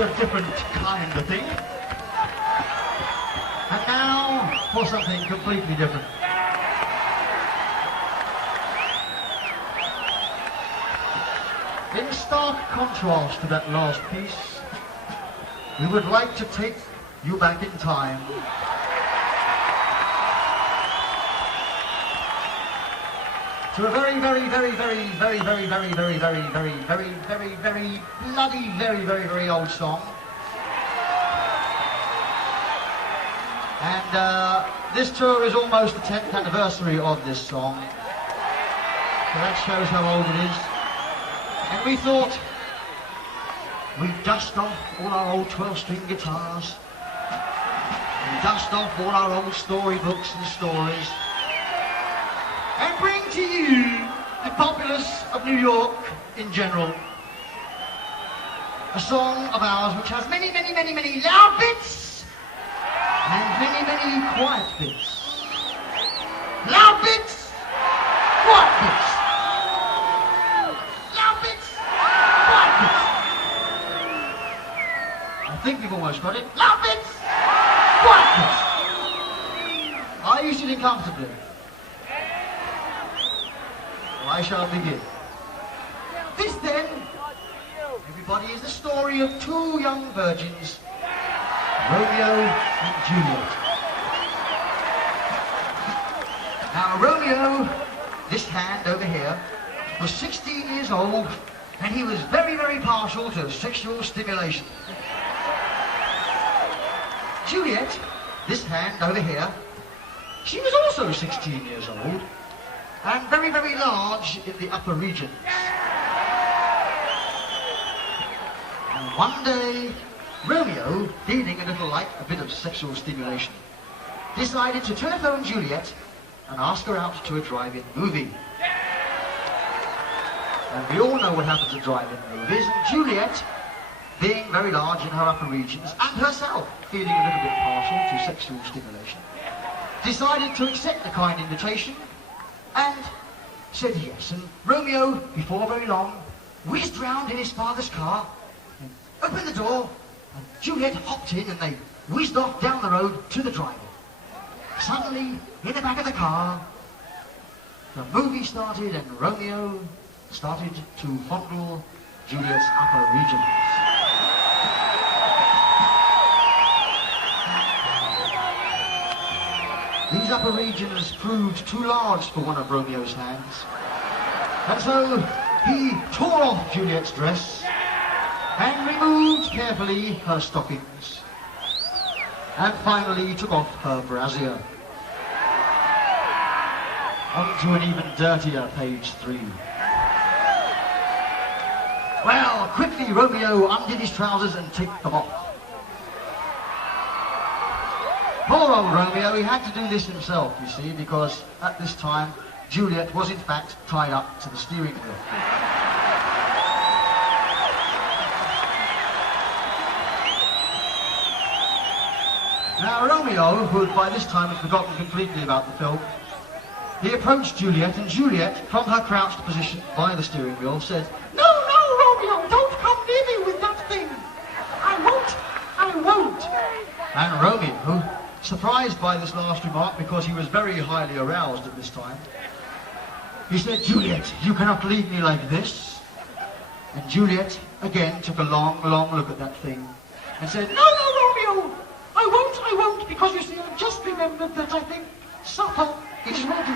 a different kind of thing. And now for something completely different. In stark contrast to that last piece, we would like to take you back in time to a very bloody, very old song. And this tour is almost the 10th anniversary of this song. So that shows how old it is. And we thought we'd dust off all our old 12-string guitars, and dust off all our old storybooks and stories, and bring to you, the populace of New York in general, a song of ours which has many loud bits and many quiet bits. Loud bits, quiet bits. Loud bits, quiet bits. I think you've almost got it. Loud bits, quiet bits. Are you sitting comfortably? I shall begin. This then, everybody, is the story of two young virgins, Romeo and Juliet. Now Romeo, this hand over here, was 16 years old, and he was very partial to sexual stimulation. Juliet, this hand over here, she was also 16 years old, and very large in the upper regions. And one day, Romeo, feeling a little like a bit of sexual stimulation, decided to telephone Juliet and ask her out to a drive-in movie. And we all know what happens at drive-in movies, and Juliet, being very large in her upper regions, and herself feeling a little bit partial to sexual stimulation, decided to accept the kind invitation and said yes. And Romeo, before very long, whizzed round in his father's car and opened the door, and Juliet hopped in, and they whizzed off down the road to the drive-in. Suddenly, in the back of the car, the movie started, and Romeo started to fondle Juliet's upper regions. These upper regions proved too large for one of Romeo's hands, and so he tore off Juliet's dress and removed carefully her stockings, and finally took off her brassiere. On to an even dirtier page 3. Well, quickly Romeo undid his trousers and took them off. Poor old Romeo, he had to do this himself, you see, because at this time, Juliet was in fact tied up to the steering wheel. Now Romeo, who had by this time had forgotten completely about the film, he approached Juliet, and Juliet, from her crouched position by the steering wheel, said, "No, Romeo, don't come near me with that thing. I won't. And Romeo, surprised by this last remark, because he was very highly aroused at this time, he said, "Juliet, you cannot leave me like this." And Juliet again took a long look at that thing and said, No, Romeo, I won't, because you see, I've just remembered that I think supper is ready.